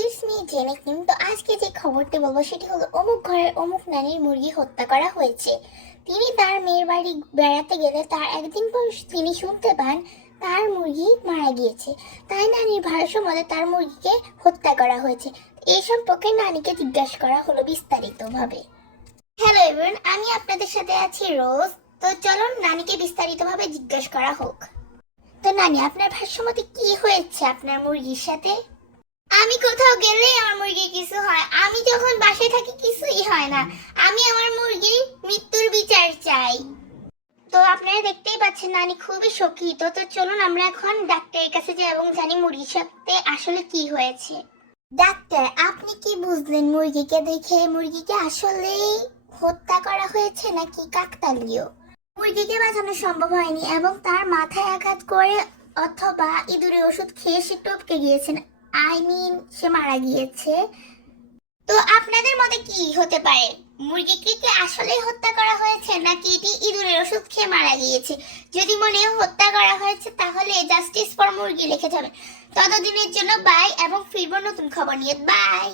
It's me জেনেক নিম তো আজকে যে খবরটি বলব, সেটি হলো অমুক ঘরের অমুক নানির মুরগি হত্যা করা হয়েছে। তিনি তার মেয়ের বাড়ি বেড়াতে গেলে তার একদিন পর তিনি শুনতে পান, তার মুরগি মারা গিয়েছে। তাই নানির ভাষ্য মতে তার মুরগিকে হত্যা করা হয়েছে। এই সম্পর্কে নানিকে জিজ্ঞাসা করা হলো বিস্তারিতভাবে। হ্যালো এভরিওয়ান, আমি আপনাদের সাথে আছি রোজ। তো চলো নানিকে বিস্তারিতভাবে জিজ্ঞাসা করা হোক। তো নানি, আপনার ভাষ্যমতে কি হয়েছে আপনার মুরগির সাথে? আমি কোথাও গেলেই আমার মুরগি কিছু হয়। আমি যখন বাসায় থাকি কিছুই হয় না। আমি আমার মুরগির মৃত্যুর বিচার চাই। তো আপনারা দেখতেই পাচ্ছেন, নানি খুবই শোকিত। তো চলুন আমরা এখন ডাক্তারের কাছে যাই এবং জানি মুরগির সাথে আসলে কি হয়েছে। ডাক্তার, আপনি কি বুঝলেন মুরগিকে দেখে? মুরগিকে আসলেই হত্যা করা হয়েছে নাকি কাকতালীয়? মুরগিকে বাঁচানো সম্ভব হয়নি এবং তার মাথায় আঘাত করে অথবা ইঁদুরের ওষুধ খেয়ে সে টপকে গিয়েছেন। আই মিন সে মারা গিয়েছে। তো আপনাদের মতে কি হতে পারে? মুরগিকে কি আসলেই হত্যা করা হয়েছে, নাকি এটি ইঁদুরের ওষুধ খেয়ে মারা গিয়েছে? যদি মনে হত্যা করা হয়েছে, তাহলে জাস্টিস ফর মুরগি লিখে যাবে। ততদিনের জন্য বাই এবং ফিরবো নতুন খবর নিয়ে। বাই